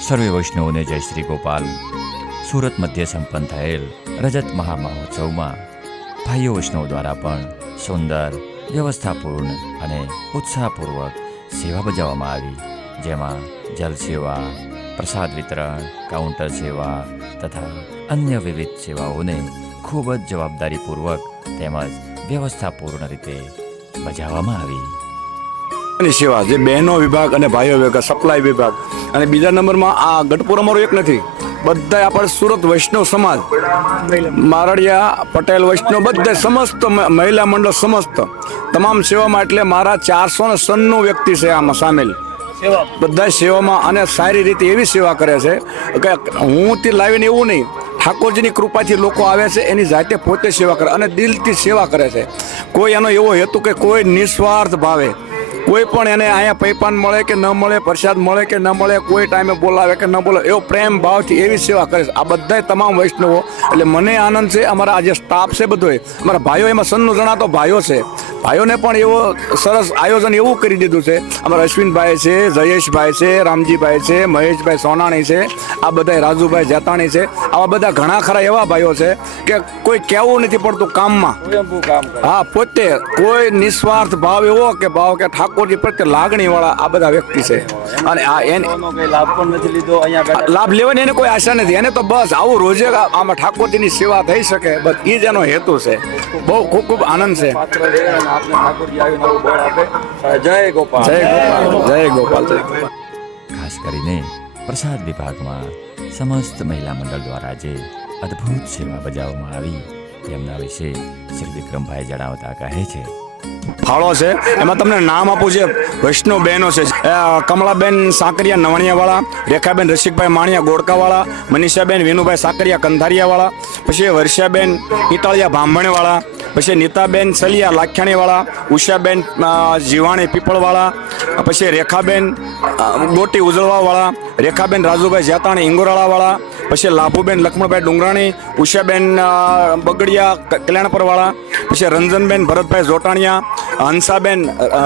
સર્વે વૈષ્ણવોને જય શ્રી ગોપાલ સુરત મધ્ય સંપન્ન થયેલ રજત મહામહોત્સવમાં ભાઈઓ વૈષ્ણવ દ્વારા પણ સુંદર, વ્યવસ્થાપૂર્ણ અને ઉત્સાહપૂર્વક સેવા બજાવવામાં આવી, જેમાં જલ સેવા, પ્રસાદ વિતરણ, કાઉન્ટર સેવા તથા અન્ય વિવિધ સેવાઓને ખૂબ જ જવાબદારીપૂર્વક તેમજ વ્યવસ્થાપૂર્ણ રીતે બજાવવામાં આવી. ની સેવા, જે બહેનો વિભાગ અને ભાઈઓ વિભાગ, સપ્લાય વિભાગ અને બીજા નંબરમાં આ ગઢપુર અમારો એક નથી. બધા આપણે સુરત વૈષ્ણવ સમાજ, મારડિયા, પટેલ વૈષ્ણવ બધા સમસ્ત મહિલા મંડળ સમસ્ત. તમામ સેવામાં એટલે મારા ચારસો ને સન્નું વ્યક્તિ છે આમાં સામેલ. બધા સેવામાં અને સારી રીતે એવી સેવા કરે છે કે હું તે લાવીને એવું નહીં, ઠાકોરજીની કૃપાથી લોકો આવે છે, એની જાતે પોતે સેવા કરે અને દિલથી સેવા કરે છે. કોઈ એનો એવો હેતુ કે કોઈ નિસ્વાર્થ ભાવે. કોઈ પણ એને અહીંયા પૈપાન મળે કે ન મળે, પ્રસાદ મળે કે ન મળે, કોઈ ટાઈમે બોલાવે કે ન બોલે એવો પ્રેમ ભાવથી એવી સેવા કરે આ બધાય તમામ વૈષ્ણવો, એટલે મને આનંદ છે, અમારા આ જે સ્ટાફ છે બધોય. અમારા ભાઈઓ, એમાં સન્નું જણાતો ભાઈઓ છે. ભાઈઓને પણ એવો સરસ આયોજન એવું કરી દીધું છે. અમારા અશ્વિનભાઈ છે જયેશભાઈ છે રામજીભાઈ છે મહેશભાઈ સોનાણી છે આ બધા રાજુભાઈ જેતાણી છે. આવા બધા ઘણા ખરા એવા ભાઈઓ છે કે કોઈ કહેવું નથી પડતું કામમાં. હા પોતે કોઈ નિસ્વાર્થ ભાવ એવો કે ભાવ કે ઠાકોરજી પ્રત્યે લાગણી વાળા આ બધા વ્યક્તિ છે. અને આ એને લાભ પણ નથી લીધો અહીંયા લાભ લેવાની એને કોઈ આશા નથી. એને તો બસ આવું રોજે આમાં ઠાકોરજીની સેવા થઈ શકે. બસ એ જ એનો હેતુ છે. બહુ ખૂબ ખૂબ આનંદ છે. આપને ઠાકોરજી આવીને નવું બળ આપે. જય ગોપાલ. જય ગોપાલ. જય ગોપાલ. જય ગોપાલ. ખાસ કરીને પ્રસાદ વિભાગમાં સમસ્ત મહિલા મંડળ દ્વારા જે અદ્ભુત સેવા બજાવવામાં આવી. તેમના વિશે શ્રી વિક્રમભાઈ જણાવતા કહે છે. ફાળો છે. એમાં તમને નામ આપું છે. વૈષ્ણવ બહેનો છે કમળાબેન સાકરિયા નવણિયાવાળા રેખાબેન રસિકભાઈ માણિયા ગોડકાવાળા મનીષાબેન વિનુભાઈ સાકરિયા કંધારિયાવાળા પછી વર્ષાબેન ઇટાળિયા ભાંભણેવાળા પછી નીતાબેન સલિયા, લાખિયાણીવાળા, ઉષાબેન જીવાણી, પીપળવાળા, પછી રેખાબેન ગોટી ઉજળવાવાળા, રેખાબેન રાજુભાઈ જાતાણી ઇંગોરાળાવાળા, પછી લાભુબેન, લક્ષ્મણભાઈ ડુંગરાણી, ઉષાબેન બગડિયા કલ્યાણપરવાળા, પછી રંજનબેન, ભરતભાઈ જોટાણિયા, હંસાબેન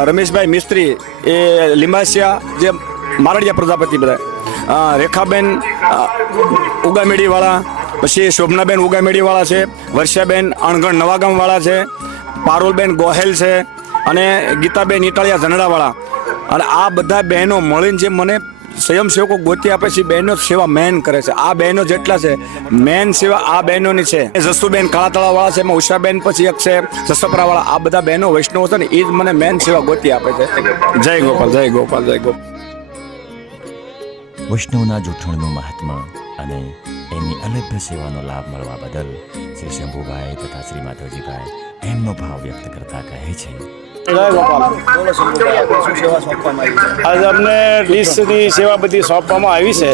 રમેશભાઈ મિસ્ત્રી, એ લીંબાસિયા, જે મારડિયા પ્રજાપતિ બધા રેખાબેન ઉગામેડીવાળા પછી શોભનાબેન ઉગામેડીવાળા છે, વર્ષાબેન અણગણ નવાગામવાળા છે, પારુલબેન ગોહેલ છે અને ગીતાબેન ઇટાળિયા ઝનડાવાળા અને આ બધા બહેનો મળીને જે મને સ્વયંસેવકો ગોતી આપે છે બહેનો સેવા મેન કરે છે. આ બહેનો જેટલા છે, મેન સેવા આ બહેનોની છે. જસુબેન કાળાતળાવાળા છે, એમાં ઉષાબેન પછી એક છે, જસપરાવાળા. આ બધા બહેનો વૈષ્ણવ છે ને, એ જ મને મેન સેવા ગોતી આપે છે. જય ગોપાલ જય ગોપાલ જય ગોપાલ. વૈષ્ણવના જૂઠણનું મહાત્મા અને એની અલભ્ય સેવાનો લાભ મળવા બદલ શ્રી શંભુભાઈ તથા શ્રી માધવજીભાઈ એમનો ભાવ વ્યક્ત કરતા કહે છે. આજે અમને ડીશની સેવા બધી સોંપવામાં આવી છે.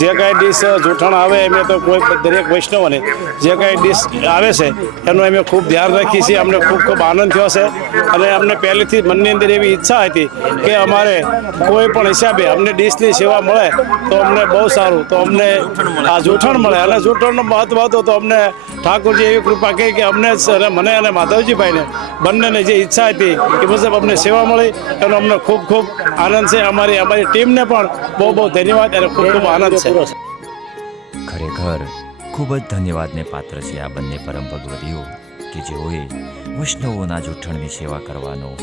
જે કાંઈ ડીશ જૂઠણ આવે એમ તો કોઈ દરેક વૈષ્ણવને જે કાંઈ ડીશ આવે છે, એનું અમે ખૂબ ધ્યાન રાખીએ છીએ. અમને ખૂબ ખૂબ આનંદ થયો છે. અને અમને પહેલેથી મનની અંદર એવી ઈચ્છા હતી કે અમારે કોઈ પણ હિસાબે અમને ડીશની સેવા મળે તો અમને બહુ સારું. તો અમને આ જૂઠણ મળે. અને જૂઠણનું મહત્વ હતું તો અમને ઠાકોરજી એવી કૃપા કરી કે અમને મને અને માધવજીભાઈને બંનેને જે ઈચ્છા હતી એ મુજબ અમને સેવા મળી એનો અમને ખૂબ ખૂબ આનંદ છે. અમારી અમારી ટીમને પણ બહુ બહુ ધન્યવાદ અને ખૂબ ખૂબ આનંદ છે. ખરેખર ખૂબ જ ધન્યવાદને પાત્ર છે આ બંને પરમ ભગવતીઓ કે જેઓએ વૈષ્ણવોના જૂઠણની સેવા કરવાનો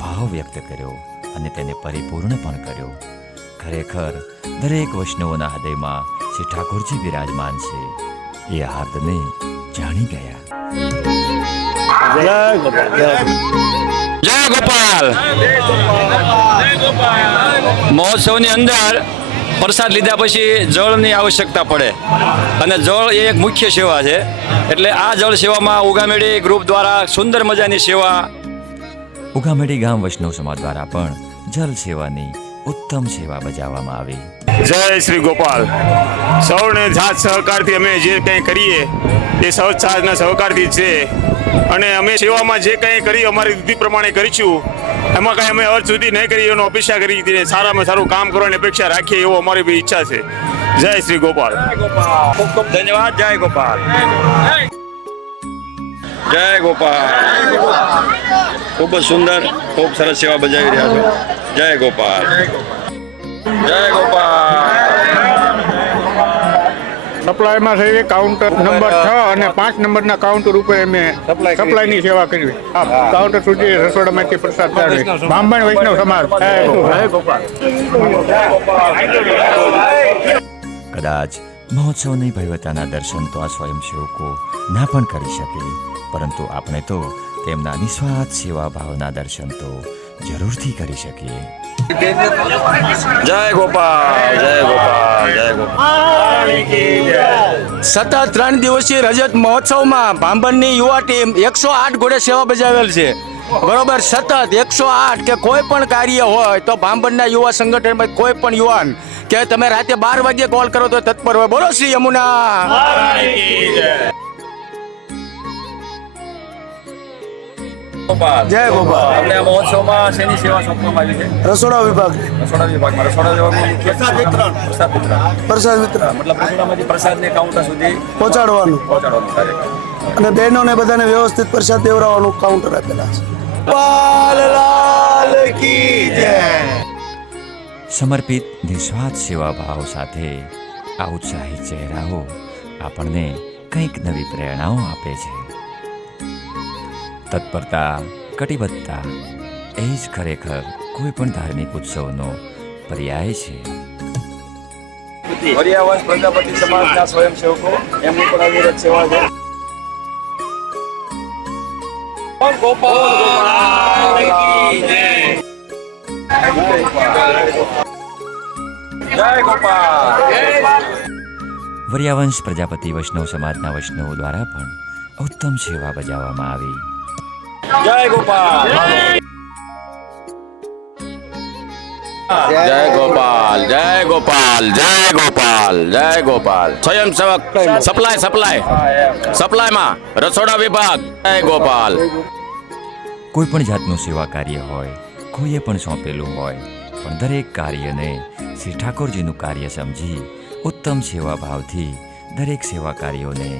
ભાવ વ્યક્ત કર્યો અને તેને પરિપૂર્ણ પણ કર્યો. ખરેખર દરેક વૈષ્ણવોના હૃદયમાં શ્રી ઠાકોરજી બિરાજમાન છે. એ હાર્દને જાણી ગયા. જય ગોપાલ. જય જય ગોપાલ. મહોત્સવની અંદર પ્રસાદ લીધા પછી જળની આવશ્યકતા પડે. અને જળ એ એક મુખ્ય સેવા છે. એટલે આ જળ સેવામાં ઉગામેડી ગ્રુપ દ્વારા સુંદર મજાની સેવા. ઉગામેડી ગામ વૈષ્ણવ સમાજ દ્વારા પણ જળ સેવાની ઉત્તમ સેવા બજાવવામાં આવી. જય શ્રી ગોપાલ. સૌને સાથ સહકારથી અમે જે કંઈ કરીએ એ સૌ સાથના સહકારથી છે. અને અમે સેવામાં જે કંઈ કરી અમારી વિધિ પ્રમાણે કરીશું એમાં કાંઈ અમે અર્થ સુધી નહીં કરી એનો અપેક્ષા કરી હતી સારામાં સારું કામ કરવાની અપેક્ષા રાખીએ એવો અમારી બી ઈચ્છા છે. જય શ્રી ગોપાલ. ખૂબ ખૂબ ધન્યવાદ, જય ગોપાલ. જય ગોપાલ. ખૂબ જ સુંદર, ખૂબ સરસ સેવા બજાવી રહ્યા છો. જય ગોપાલ. જય ગોપાલ. સપ્લાયમાં છે કાઉન્ટર નંબર છ અને પાંચ નંબરના કાઉન્ટર ઉપર અમે સપ્લાયની સેવા કરવી કાઉન્ટર સુધી રસોડામાંથી પ્રસાદ ચાલવી બ્રાહ્મણ વૈષ્ણવ સમાજ. કદાચ મહોત્સવની ભવ્યતાના દર્શન તો આ સ્વયંસેવકો ના પણ કરી શકે પરંતુ આપણે તો તેમના નિસ્વાર્થ સેવા ભાવના દર્શન તો જરૂરથી કરી શકીએ. જય ગોપાલ જય ગોપાલ જય ગોપાલ. સતત ત્રણ દિવસીય રજત મહોત્સવમાં ભાંભણની યુવા ટીમ એકસો આઠ ઘોડે સેવા બજાવેલ છે. બરોબર સતત એકસો આઠ કે કોઈ પણ કાર્ય હોય તો ભાંભણના યુવા સંગઠનમાં કોઈ પણ યુવાન કે તમે રાતે બાર વાગે કોલ કરો તો તત્પર હોય. બોલો શ્રી યમુના. જય ગોપાલ. આપણે આ મહોત્સવમાં શેની સેવા સોંપવામાં આવી છે? રસોડા વિભાગ. રસોડા વિભાગમાં. રસોડા વિભાગમાં મુખ્ય પ્રસાદ વિતરણ. પ્રસાદ વિતરણ. મતલબ રસોડામાંથી પ્રસાદને કાઉન્ટર સુધી પહોંચાડવાનું. પહોંચાડવાનું કાર્યક્રમ અને બહેનોને બધાને વ્યવસ્થિત પ્રસાદ દેવડાવવાનું કાઉન્ટર આપેલા છે. પાલલાલ કી જય. સમર્પિત નિસ્વાર્થ સેવા ભાવ સાથે આ ઉત્સાહિત ચહેરાઓ આપણને કંઈક નવી પ્રેરણાઓ આપે છે. તત્પરતા કટિબદ્ધતા એ જ ખરેખર કોઈ પણ ધાર્મિક ઉત્સવનો પર્યાય છે. વરિયાવંશ પ્રજાપતિ સમાજના સ્વયંસેવકો એમની પણ અવિરત સેવા છે. વરિયાવંશ પ્રજાપતિ વૈષ્ણવ સમાજના વૈષ્ણવો દ્વારા પણ ઉત્તમ સેવા બજાવવામાં આવી. જય ગોપાલ. જય ગોપાલ જય ગોપાલ જય ગોપાલ જય ગોપાલ. સ્વયંસેવક સપ્લાય સપ્લાય. સપ્લાયમાં રસોડા વિભાગ. જય ગોપાલ. કોઈ પણ જાતનું સેવા કાર્ય હોય કોઈએ પણ સોંપેલું હોય પણ દરેક કાર્યને શ્રી ઠાકોરજીનું કાર્ય સમજી ઉત્તમ સેવા ભાવથી દરેક સેવા કાર્યોને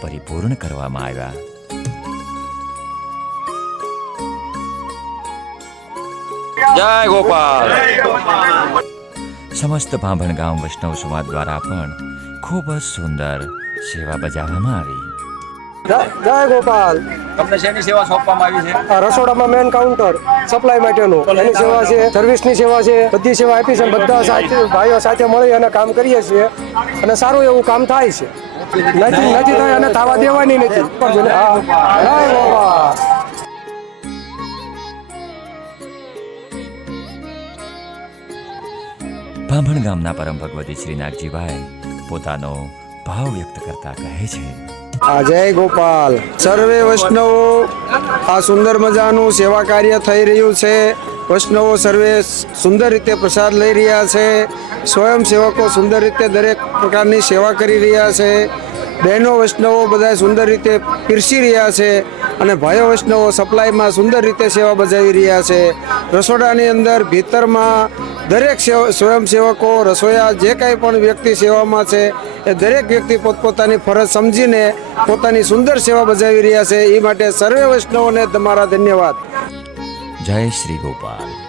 પરિપૂર્ણ કરવામાં આવ્યા. જય ગોપાલ. સમસ્ત ભાંભણ ગામ વૈષ્ણવ સમાજ દ્વારા પણ ખૂબ જ સુંદર સેવા બજાવવામાં આવી. જય ગોપાલ. તમને શેની સેવા સોંપવામાં આવી છે? આ રસોડામાં મેન કાઉન્ટર સપ્લાય માટેનું. એની સેવા છે સર્વિસની સેવા છે બધી સેવા આપી છે બધા સાથે ભાઈઓ સાથે મળી અને કામ કરીએ છીએ. અને સારું એવું કામ થાય છે. નથી નથી થાય અને થવા દેવાની નથી. હા જય ગોપાલ. ભાંભણ ગામના પરમ ભગવતી શ્રી નાગજીભાઈ પોતાનો ભાવ વ્યક્ત કરતા કહે છે. આ જય ગોપાલ. સર્વે વૈષ્ણવો, આ સુંદર મજાનું સેવા કાર્ય થઈ રહ્યું છે. વૈષ્ણવો સર્વે સુંદર રીતે પ્રસાદ લઈ રહ્યા છે. સ્વયંસેવકો સુંદર રીતે દરેક પ્રકારની સેવા કરી રહ્યા છે. બહેનો વૈષ્ણવો બધા સુંદર રીતે પીરસી રહ્યા છે અને ભાઈઓ વૈષ્ણવો સપ્લાયમાં સુંદર રીતે સેવા બજાવી રહ્યા છે. રસોડાની અંદર ભીતરમાં દરેક સેવ- સ્વયંસેવકો રસોયા જે કાંઈ પણ વ્યક્તિ સેવામાં છે, એ દરેક વ્યક્તિ પોતપોતાની ફરજ સમજીને પોતાની સુંદર સેવા બજાવી રહ્યા છે. એ માટે સર્વે વૈષ્ણવોને તમારા ધન્યવાદ. જય શ્રી ગોપાલ.